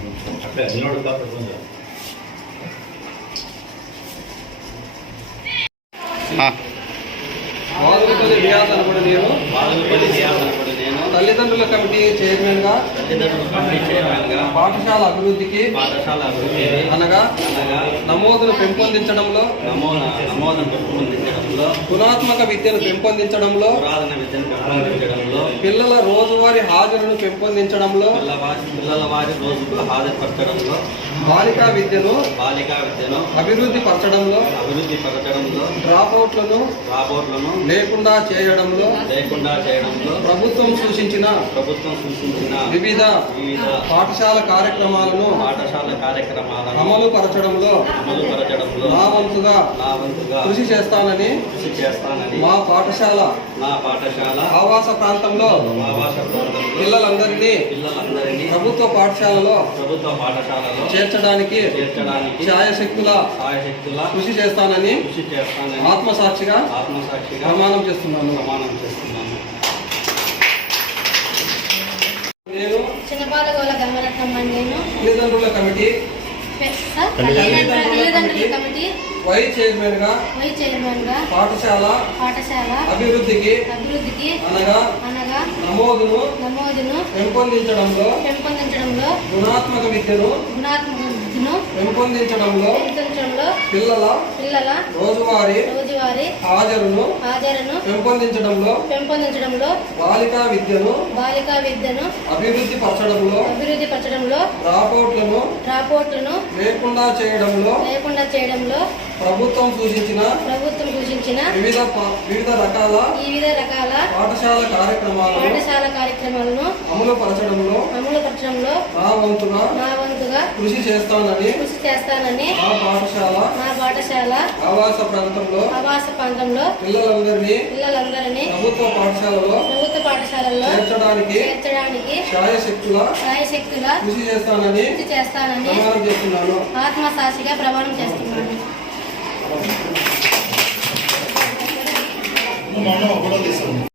Espera, el señor está preguntando. Ah. ¿Cuál es el diablo por el diablo? ¿Cuál es el diablo por el diablo? తల్లిదండ్రుల committee chairman గా పాఠశాల అభివృద్ధికి పాఠశాల అభివృద్ధి అనగా నమోదును పెంపొందించడంలో గుణాత్మక విద్యను పెంపొందించడంలో పిల్లల రోజువారి హాజరును పెంపొందించడంలో పిల్లల వారి హాజరు హాజరుపరచడంలో బాలికా విద్యను బాలికా విద్యను అభివృద్ధి పరచడంలో అభివృద్ధి పరచడంలో డ్రాప్ అవుట్లను డ్రాప్ అవుట్లను లేకుండా చేయడంలో లేకుండా చేయడంలో ప్రభుత్వం సూచించిన వివిధ పాఠశాల కార్యక్రమాలను పాఠశాల కార్యక్రమాలను అమలు పరచడంలో అమలు పరచడంలో నా వంతుగా కృషి చేస్తానని కృషి చేస్తానని మా పాఠశాల నా పాఠశాల ఆవాస ప్రాంతంలో ఆవాస ప్రాంతంలో పిల్లలందరినీ పిల్లలందరినీ ప్రభుత్వ పాఠశాలలో ప్రభుత్వ పాఠశాలలో చేర్చడానికి చేర్చడానికి ఛాయశక్తుల ఛాయశక్తుల కృషి చేస్తానని కృషి చేస్తానని ఆత్మసాక్షిగా ఆత్మసాక్షిగా ప్రమాణం చేస్తున్నాను ప్రమాణం చేస్తున్నాను ක <San -tune> <San -tune> వైస్ చైర్మన్ గా వైస్ చైర్మన్ గా పాఠశాల పాఠశాల అభివృద్ధికి అభివృద్ధికి అనగా అనగా నమోదును నమోదును పెంపొందించడంలో పెంపొందించడంలో గుణాత్మక విద్యను గుణాత్మక విద్యను పెంపొందించడంలో పెంపొందించడంలో పిల్లల పిల్లల రోజువారి రోజువారి హాజరును హాజరును పెంపొందించడంలో పెంపొందించడంలో బాలికా విద్యను బాలికా విద్యను అభివృద్ధి పరచడంలో అభివృద్ధి పరచడంలో డ్రాప్అవుట్లను డ్రాప్అవుట్లను లేకుండా చేయడంలో లేకుండా చేయడంలో ప్రభుత్వం ప్రభుత్వం పాఠశాల పాఠశాల కార్యక్రమాలను అమలు పరచడంలో అమలు పరచడంలో కృషి చేస్తానని కృషి మా పాఠశాల మా పాఠశాల ఆవాస ప్రాంతంలో ఆవాస ప్రాంతంలో పిల్లలందరినీ పిల్లలందరినీ ప్రభుత్వ పాఠశాలలో ప్రభుత్వ పాఠశాలలో చేర్చడానికి చేర్చడానికి కృషి కృషి చేస్తున్నాను ఆత్మ సాక్షిగా ప్రమాణం చేస్తున్నాను no, no.